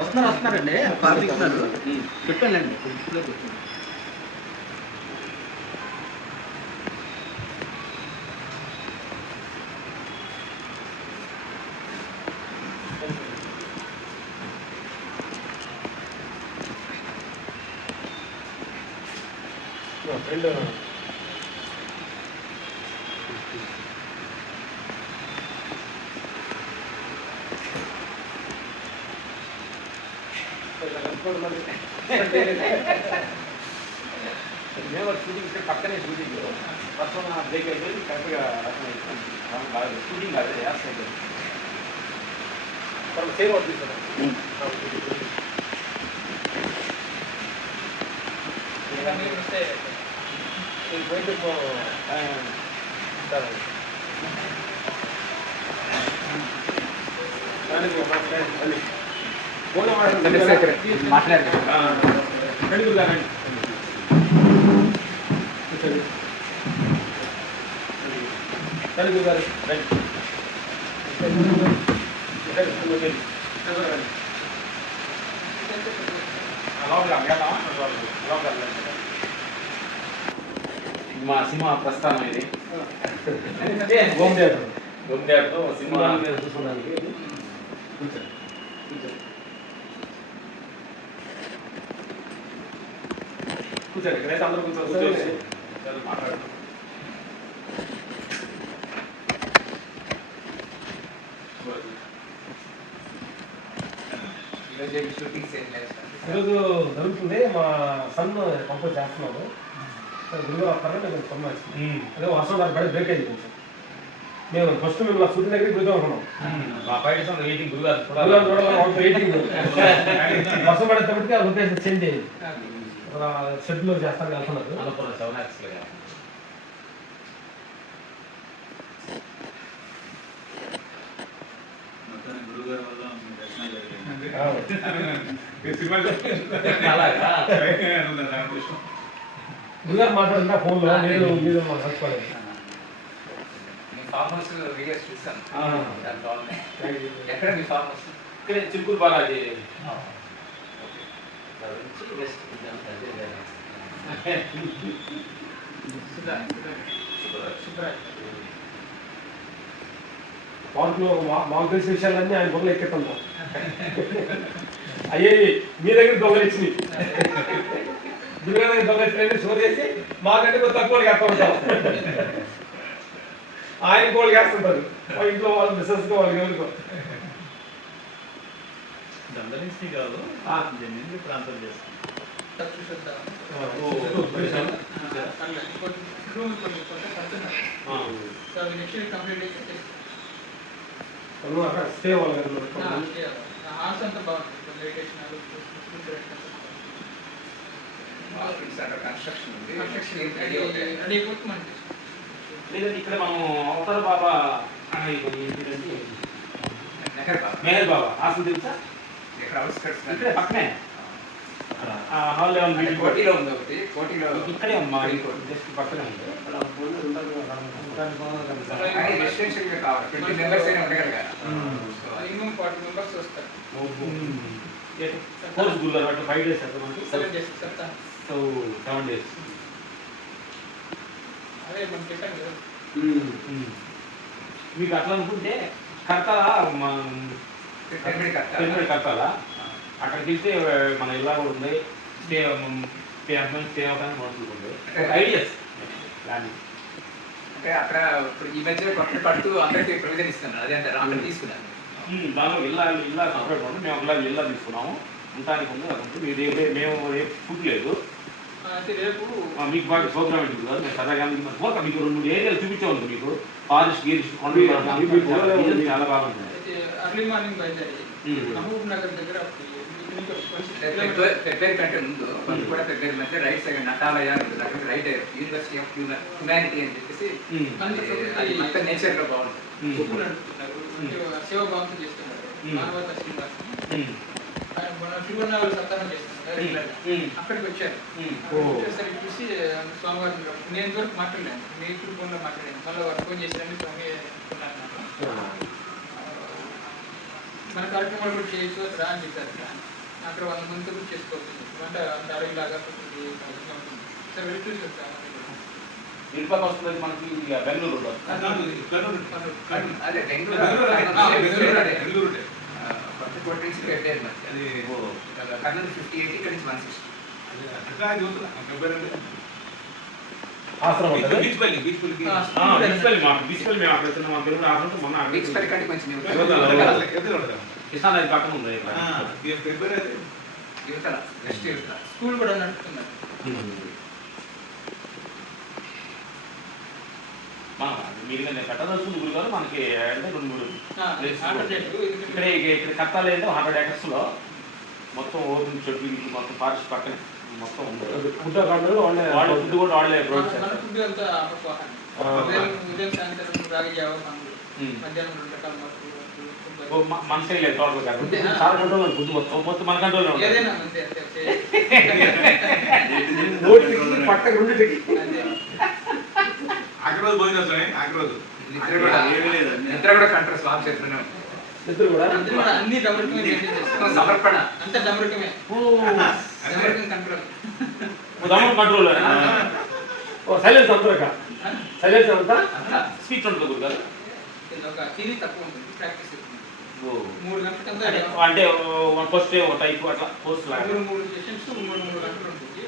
వస్తున్నారండి పార్టీస్తున్నారు చెప్పానండి ఫ్రెండ్ మేము షూటింగ్ పక్కనే షూటింగ్ వర్షం బ్రేక్ అయిపోయి కరెక్ట్గా షూటింగ్ అదే వేస్తాయి సేవ్ అవుతుంది సార్ మా సినిమా ప్రస్థానం ఇది గోమ్దేవ్తో సినిమా చూసుకోవడానికి కూర్చోండి ఇక్కడైతే అందరూ కూర్చోవచ్చు మాట్లాడుతున్నాం ఈరోజు జరుగుతుంది మా సన్ కంపోజ్ చేస్తున్నాము గురుగారు వస్తారని మేము సమ్మ అదే వర్షం బడి బ్రేక్ అయింది కొంచెం మేము ఫస్ట్ మేము సూర్యుని దగ్గరికి గురుగా అనుకున్నాం మా 5 ఎయిటింగ్ గురుగారు ఎయిటింగ్ వర్షం పడేటప్పటికి ఆ లొకేషన్ చేంజ్ అయ్యింది షెడ్లో చేస్తాను వెళ్తున్నారు గురుగారు మాట్లాడుతున్నా ఫోన్లో నేను మీరు మాట్లాడలేదు ఎక్కడ మీ ఫార్మ్ హౌస్ ఇక్కడ చిలుకూరు బాలాజీ పార్కులో మాకు తెలిసిన విషయాలన్నీ ఆయన బొమ్మలు ఎక్కెత్తాం అయ్యే మీ దగ్గర దొంగలిచ్చింది గురుగారి దగ్గర దొంగలిచ్చిన షోర్ చేసి మాకంటే కొంచెం తక్కువ వేస్తూ ఉంటాం ఆయన వాళ్ళు వేస్తుంటారు ఇంట్లో వాళ్ళు మిస్సెస్ వాళ్ళకి ఎవరికో దండలించి కాదు జమీన్ ప్రాంతం చేస్తాం స్టే వాళ్ళు లేదంటే ఇక్కడ మనం అవతార బాబా మేహర్ బాబా హాస్టల్ తెలుసా ఇక్కడే పక్కనే హాల్ లెవెల్ మీటింగ్ కోటిలో ఉంది ఒకటి కోటిలో ఇక్కడే అమ్మా జస్ట్ పక్కనే ఉంది రెసిడెన్షియల్ కావాలి 20 మెంబర్స్ అయినా ఉండగలగా మినిమం 40 మెంబర్స్ వస్తారు కోర్స్ గురుగారు అంటే 5 days అంటే మనకి 7 days చెప్తాను సో 7 days అదే మనం చెప్పాను కదా మీకు అట్లా అనుకుంటే కడతారా కట్టాలా అక్కడికి వెళ్తే మన ఇలా కూడా ఉంది స్టే స్టే అవడానికి మనసుకుంది ఐడియాస్ ప్లానింగ్ అంటే అక్కడ ఇప్పుడు ఈ మధ్య కొత్త పడుతూ అందరికీ ప్రొవిజన్ ఇస్తున్నారు అదే అంటారు అక్కడ తీసుకున్నాను దానిలో ఇల్లా సపరేట్ ఉంది మేము ఒకలా ఇల్లా తీసుకున్నాము ఉంటానికి ఉంది అది ఉంటుంది మేము రేపు ఫుడ్ లేదు రేపు మీకు బాగా ప్రోగ్రామ్ ఏంటి కాదు మేము సరదాగా పోతా మీకు 2-3 ఏరియాలు చూపించాము మీకు ఫారెస్ట్ గీరిస్ట్ కొండ చాలా బాగుంటుంది అర్లీ మార్నింగ్ బయలుదేరి మహబూబ్ నగర్ దగ్గర పెబ్బేరు కంటే ముందు కొంచెం కూడా పెబ్బేరు మధ్య రైట్ సైడ్ నటాలయ అక్కడ రైట్ యూనివర్సిటీ ఆఫ్ హ్యుమానిటీ అని చెప్పేసి అది మొత్తం నేచర్ లో బాగుంటుంది శివభావంతో చేస్తున్నారు మానవత శ్రీనివాస్ తిరువన్నాలు సత్తానం చేస్తున్నారు అక్కడికి వచ్చారు వచ్చేసరికి చూసి స్వామివారి నేను వరకు మాట్లాడలేను మీ ఇప్పుడు ఫోన్లో మాట్లాడాను మళ్ళీ వారు ఫోన్ చేశారని స్వామి మన కార్యక్రమాలు కూడా చేయొచ్చు రా అని చెప్పారు అక్కడ 100 మందితో కూడా చేసుకోవచ్చు అంటే అంత అడవిలాగా సార్ వెళ్ళి చూసి వస్తాను ఇరుపక్క వస్తుంది మనకి బెంగళూరు రోడ్ అదే బెంగళూరు కొత్త కోటరీస్ పెట్టారు మరి అది కర్నూలు 58 ఇక్కడ నుంచి 160 ఆశ్రమం ఉంటుంది బీచ్ పల్లి బిస్పల్లి మేము అక్కడ వచ్చిన మన తెలుగు ఆశ్రమంతో మొన్న అక్కడ బీచ్ పరికంటే కొంచెం కృష్ణానది పక్కన ఉంది యువతల నెక్స్ట్ యువతల స్కూల్ కూడా నడుపుతున్నారు మీరు పెట్టదలుచుకున్న గురి కాదు మనకి అంటే 2-3 ఇక్కడ ఇక్కడ కట్టాలి అంటే 100 acres లో మొత్తం ఓపెన్ చెట్లు మొత్తం ఫారెస్ట్ పక్కనే మొత్తం ఉంది ఫుడ్ అకాడమీలో వాళ్ళ ఫుడ్ కూడా వాళ్ళే ప్రొవైడ్ మన చేస్తారు ఫుడ్ అంతా ఉదయం సాయంత్రం రాగి జావ మధ్యాహ్నం 2 రకాల మన సైడ్ లేదు తోటలు కాదు అంతే. చాలా కంట్రోల్ ఫుడ్ మొత్తం మొత్తం మన కంట్రోల్లో ఉంటుంది ఏదైనా అంతే నోటికి పక్కకు రెండింటికి అంతే ఆఖరోజు భోజనం వస్తాయి ఆఖరోజు నిద్ర కూడా కంట్రోల్ స్వాప్ చేస్తూనే ఉంటాం. ఇద్దరు కూడా అందరూ కూడా అన్ని డమరకమే మెయింటైన్ చేస్తాం సమర్పణ అంతా డమరకమే డమరకం కంట్రోల్ దమన్ కంట్రోల్ సైలెన్స్ అంతా సైలెన్స్ అంతా స్వీట్ ఉంటుంది గురి కాదు ఒక థియరీ తక్కువ ఉంటుంది ప్రాక్టీస్ ఎక్కువ 3 గంటలకంతా అంటే ఫస్ట్ ఒక టైప్ అట్లా పోస్ట్ లాగా 3 సెషన్స్ 3 గంటలు ఉంటుంది 2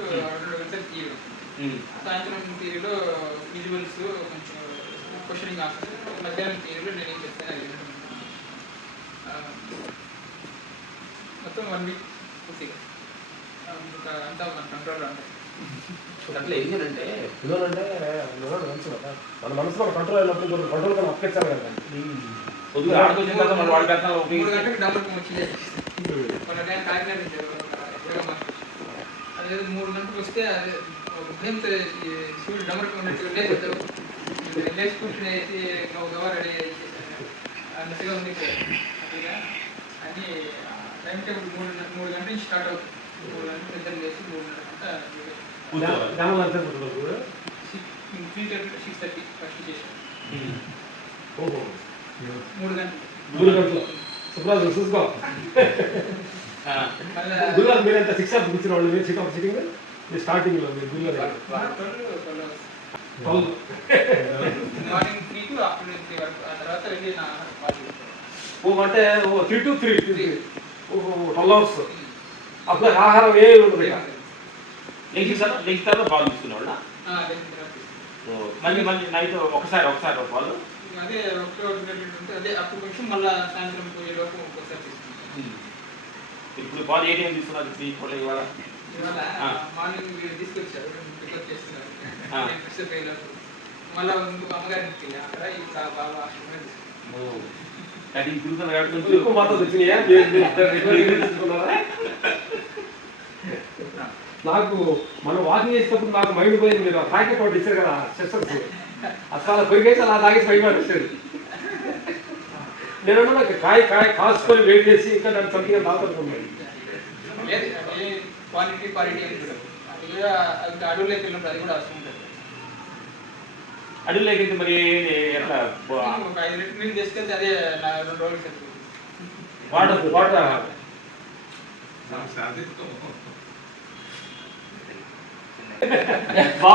గంటలు థియరీ సాయంత్రం థియరీలో విజువల్స్ కొంచెం క్వశ్చనింగ్ ఆన్సర్స్ మధ్యాహ్నం థియరీలో నేను ఏం చెప్తాను అది మొత్తం 1 వీక్ పూర్తిగా అంతా మన కంట్రోల్లో ఉంటాయి అట్లా ఏంటంటే పిల్లలంటే మనసు కదా మన మనసులో కంట్రోల్ అయినప్పుడు కంట్రోల్ కన్నా అప్పగించాలి కదా కొద్దిగా ఆడుకొచ్చిన తర్వాత మన వాళ్ళ పెద్దలు 3 గంటలకు డబ్బులకు వచ్చింది మన టైం కాకినాడ నుంచి అదే 3 గంటలకు వస్తే అదే ఉదయం సూర్యుడు డమరకు ఉన్నట్టు లేచి కూర్చుని వేసి గవర్ రెడీ అన్నట్టుగా ఉంది అదిగా అని టైం టేబుల్ 3 గంటల నుంచి స్టార్ట్ అవుతుంది 3 గంటలు నిద్ర లేచి 3 గంటల జ్ఞానం అంతే పుట్టుకోదు 6:30 ఫస్ట్ చేసాం ఓహో 3 గంటలు 3 గంటలు సుప్రాజ్ చూసుకో గురుగారు మీరు ఎంత శిక్ష కూర్చున్న వాళ్ళు మీరు చికెన్ సిట్టింగ్ మీరు స్టార్టింగ్లో మీరు గురుగారు మార్నింగ్ 3 టు ఆఫ్టర్నూన్ 3 వరకు ఆ తర్వాత వెళ్ళి నా అంటే 3 to 3 ఓహో 12 hours అప్పుడు ఆహారం ఏ ఉండదు లెగిస్తారు బాల్ తీసుకునేవాళ్ళ మళ్ళీ నైట్ ఒకసారి పాలు అదే ఒకటి అదే అప్పుడు కొంచెం మళ్ళీ సాయంత్రం పోయేలోపు ఒకసారి తీసుకుంటాం ఇప్పుడు పాలు ఏ టైం తీసుకున్నారు ఇప్పుడు ఇవాళ మార్నింగ్ తీసుకొచ్చారు పికప్ చేస్తున్నారు మళ్ళీ ఇంకొక అమ్మగారికి అక్కడ ఈ బాగా అది తిరుగుతున్నారు కాబట్టి ఎక్కువ మాత్రం వచ్చినాయా నాకు మనం వాకింగ్ చేసేటప్పుడు నాకు మైండ్ పోయింది మీరు ప్యాకెట్ ఒకటి ఇచ్చారు కదా సిస్టర్స్ అసలు పొరిగేసి అలా తాగేసి బయట వచ్చాడు నేను నాకు కాయ కాసుకొని వెయిట్ చేసి ఇంకా దాన్ని సంతిగా తాగుతున్నాను లేదు క్వాలిటీ అని కూడా అది కూడా అది అడవులోకి వెళ్ళినప్పుడు అది కూడా అవసరం ఉంటుంది అడవులోకి మరి ఎట్లా ఒక 5 లీటర్ నీళ్ళు తీసుకెళ్తే అదే 2 రోజులు సరిపోతుంది వాటర్ సాధిస్తాం బాగా